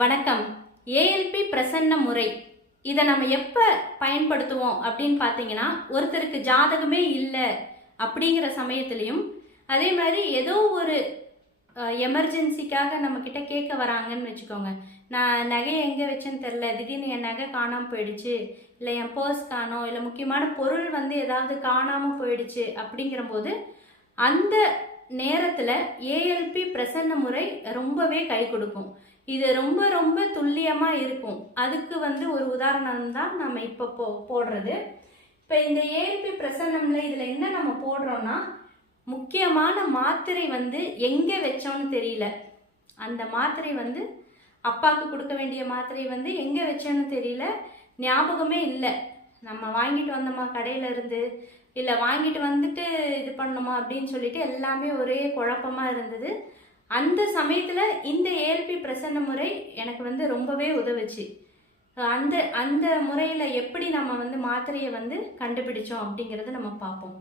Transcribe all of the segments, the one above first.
வணக்கம். ஏஎல்பி பிரசன்ன முறை. இதை நம்ம எப்போ பயன்படுத்துவோம் அப்படின்னு பார்த்தீங்கன்னா ஒருத்தருக்கு ஜாதகமே இல்லை அப்படிங்கிற சமயத்துலையும் அதே மாதிரி ஏதோ ஒரு எமர்ஜென்சிக்காக நம்மக்கிட்ட கேட்க வராங்கன்னு வச்சுக்கோங்க. நான் நகையை எங்கே வச்சேன்னு தெரில திடீர்னு என் நகை காணாமல் போயிடுச்சு. இல்லை என் பர்ஸ் காணோம். இல்லை முக்கியமான பொருள் வந்து ஏதாவது காணாமல் போயிடுச்சு அப்படிங்கிற போது அந்த நேரத்தில் ஏஎல்பி பிரசன்ன முறை ரொம்பவே கை கொடுக்கும். இது ரொம்ப ரொம்ப துல்லியமாக இருக்கும். அதுக்கு வந்து ஒரு உதாரணம் தான் நம்ம இப்போ போ போடுறது. இப்போ இந்த ஏஎல்பி பிரசன்னம்ல இதில் என்ன நம்ம போடுறோம்னா முக்கியமான மாத்திரை வந்து எங்கே வச்சோன்னு தெரியல. அந்த மாத்திரை வந்து அப்பாவுக்கு கொடுக்க வேண்டிய மாத்திரை வந்து எங்கே வச்சோன்னு தெரியல. ஞாபகமே இல்லை. நம்ம வாங்கிட்டு வந்தோமா கடையில இருந்து? இல்லை வாங்கிட்டு வந்துட்டு இது பண்ணோமா அப்படின்னு சொல்லிட்டு எல்லாமே ஒரே குழப்பமா இருந்தது. அந்த சமயத்தில் இந்த பிரசன்ன முறை எனக்கு வந்து ரொம்பவே உதவுச்சு. அந்த அந்த முறையில் எப்படி நம்ம வந்து மாத்திரையை வந்து கண்டுபிடிச்சோம் அப்படிங்கிறத நம்ம பார்ப்போம்.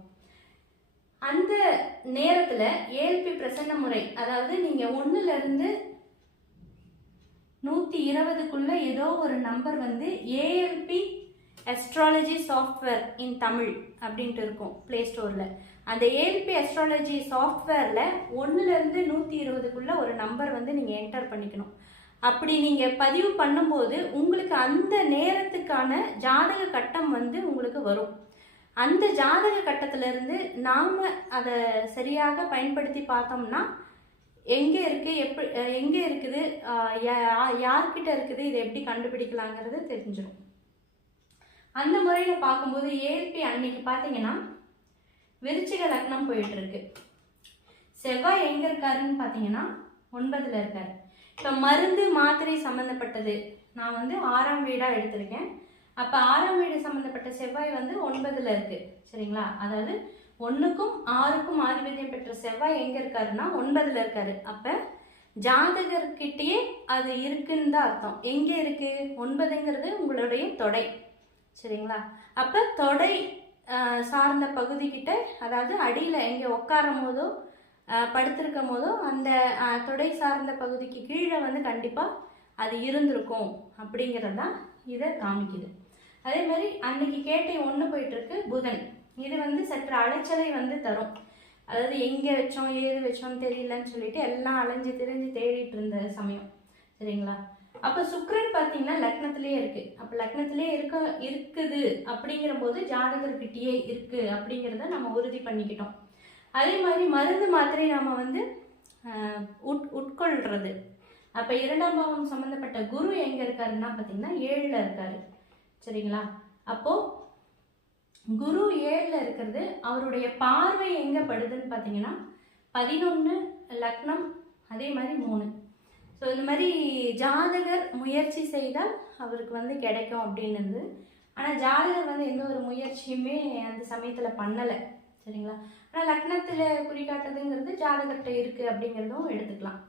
அந்த நேரத்தில் ஏஎல்பி பிரசன்ன முறை அதாவது நீங்கள் ஒன்றுலேருந்து நூற்றி இருபதுக்குள்ள ஏதோ ஒரு நம்பர் வந்து ALP astrology software in Tamil அப்படின்ட்டு இருக்கும் ப்ளே ஸ்டோரில் அந்த ஏஎல்பி அஸ்ட்ராலஜி சாஃப்ட்வேரில் ஒன்றுலேருந்து நூற்றி இருபதுக்குள்ளே ஒரு நம்பர் வந்து நீங்கள் என்டர் பண்ணிக்கணும். அப்படி நீங்கள் பதிவு பண்ணும்போது உங்களுக்கு அந்த நேரத்துக்கான ஜாதக கட்டம் வந்து உங்களுக்கு வரும். அந்த ஜாதக கட்டத்திலிருந்து நாம் அதை சரியாக பயன்படுத்தி பார்த்தோம்னா எங்கே இருக்குது எப்படி எங்கே இருக்குது யார்கிட்ட இருக்குது இதை எப்படி கண்டுபிடிக்கலாங்கிறது தெரிஞ்சிடும் அந்த முறையில் பார்க்கும்போது ஏற்பி அன்னைக்கு பார்த்தீங்கன்னா விருச்சிக லக்னம் போயிட்டு இருக்கு செவ்வாய் எங்கே இருக்காருன்னு பார்த்தீங்கன்னா ஒன்பதில் இருக்காரு. இப்போ மருந்து மாத்திரை சம்மந்தப்பட்டது நான் வந்து ஆறாம் வீடாக எடுத்திருக்கேன். அப்போ ஆறாம் வீடு சம்மந்தப்பட்ட செவ்வாய் வந்து ஒன்பதில் இருக்கு. சரிங்களா? அதாவது ஒன்றுக்கும் ஆறுக்கும் ஆதிபத்தியம் பெற்ற செவ்வாய் எங்கே இருக்காருன்னா ஒன்பதில் இருக்காரு. அப்போ ஜாதகர்கிட்டயே அது இருக்குன்னு தான் அர்த்தம். எங்கே இருக்கு? ஒன்பதுங்கிறது உங்களுடைய தொடை. சரிங்களா? அப்போ தொடை சார்ந்த பகுதிக்கிட்ட அதாவது அடியில் எங்கே உட்காரும் போதோ படுத்திருக்கும் போதோ அந்த தொடை சார்ந்த பகுதிக்கு கீழே வந்து கண்டிப்பாக அது இருந்திருக்கும் அப்படிங்கிறது தான் இதை காமிக்குது. அதே மாதிரி அன்னைக்கு கேட்டை ஒன்று போயிட்டுருக்கு புதன். இது வந்து சற்று அலைச்சலை வந்து தரும். அதாவது எங்கே வச்சோம் ஏது வச்சோம்னு தெரியலன்னு சொல்லிட்டு எல்லாம் அலைஞ்சு திரிஞ்சு தேடிட்டு இருந்த சமயம். சரிங்களா? அப்போ சுக்ரன் பார்த்தீங்கன்னா லக்னத்திலேயே இருக்கு. அப்போ லக்னத்திலே இருக்க இருக்குது அப்படிங்கிற போது ஜாதகர்கிட்டயே இருக்கு அப்படிங்கிறத நம்ம உறுதி பண்ணிக்கிட்டோம். அதே மாதிரி மருந்து மாத்திரை நாம வந்து உட் உட்கொள்றது. அப்போ இரண்டாம் பாவம் சம்மந்தப்பட்ட குரு எங்கே இருக்காருன்னா பார்த்தீங்கன்னா ஏழில் இருக்காரு. சரிங்களா? அப்போ குரு ஏழில் இருக்கிறது அவருடைய பார்வை எங்கே படுதுன்னு பார்த்தீங்கன்னா பதினொன்று லக்னம் அதே மாதிரி மூணு. ஸோ இந்த மாதிரி ஜாதகர் முயற்சி செய்தால் அவருக்கு வந்து கிடைக்கும் அப்படின்னுது. ஆனால் ஜாதகர் வந்து எந்த ஒரு முயற்சியுமே அந்த சமயத்தில் பண்ணலை. சரிங்களா? ஆனால் லக்னத்தில் குறிக்காட்டுறதுங்கிறது ஜாதகர்கிட்ட இருக்குது அப்படிங்கிறதும் எடுத்துக்கலாம்.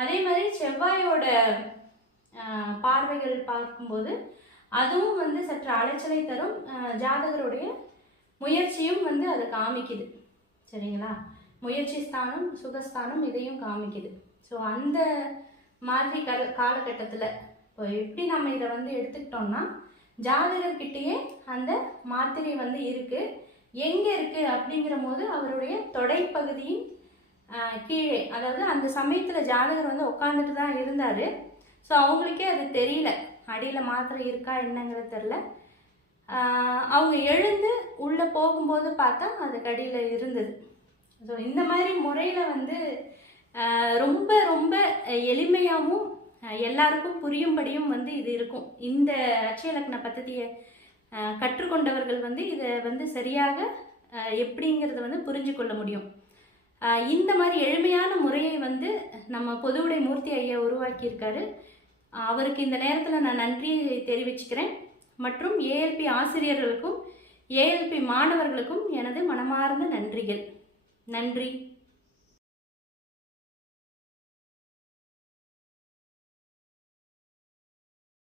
அதே மாதிரி செவ்வாயோட பார்வைகள் பார்க்கும்போது அதுவும் வந்து சற்று அலைச்சலை தரும். ஜாதகருடைய முயற்சியும் வந்து அது காமிக்குது. சரிங்களா? முயற்சி ஸ்தானம் சுகஸ்தானம் இதையும் காமிக்குது. ஸோ அந்த மாதிரி கல காலகட்டத்தில். இப்போ எப்படி நம்ம இதை வந்து எடுத்துக்கிட்டோம்னா ஜாதகர்கிட்டயே அந்த மாத்திரை வந்து இருக்கு. எங்கே இருக்கு அப்படிங்கிற போது அவருடைய தொடைப்பகுதியின் கீழே அதாவது அந்த சமயத்தில் ஜாதகர் வந்து உட்காந்துட்டு தான் இருந்தார். ஸோ அவங்களுக்கே அது தெரியல. அடியில் மாத்திரை இருக்கா என்னங்கிறது தெரில அவங்க எழுந்து உள்ளே போகும்போது பார்த்தா அது கடியில் இருந்தது. ஸோ இந்த மாதிரி முறையில் வந்து ரொம்ப ரொம்ப எளிமையாகவும் எல்லாருக்கும் புரியும்படியும் வந்து இது இருக்கும். இந்த அட்சய லக்ன பദ്ധதியை கற்றுக்கொண்டவர்கள் வந்து இதை வந்து சரியாக எப்படிங்கிறத வந்து புரிஞ்சு கொள்ள முடியும். இந்த மாதிரி எளிமையான முறையை வந்து நம்ம பொதுவுடை மூர்த்தி ஐயா உருவாக்கியிருக்காரு. அவருக்கு இந்த நேரத்தில் நான் நன்றியை தெரிவிச்சுக்கிறேன். மற்றும் ஏஎல்பி ஆசிரியர்களுக்கும் ஏஎல்பி மாணவர்களுக்கும் எனது மனமார்ந்த நன்றிகள். நன்றி.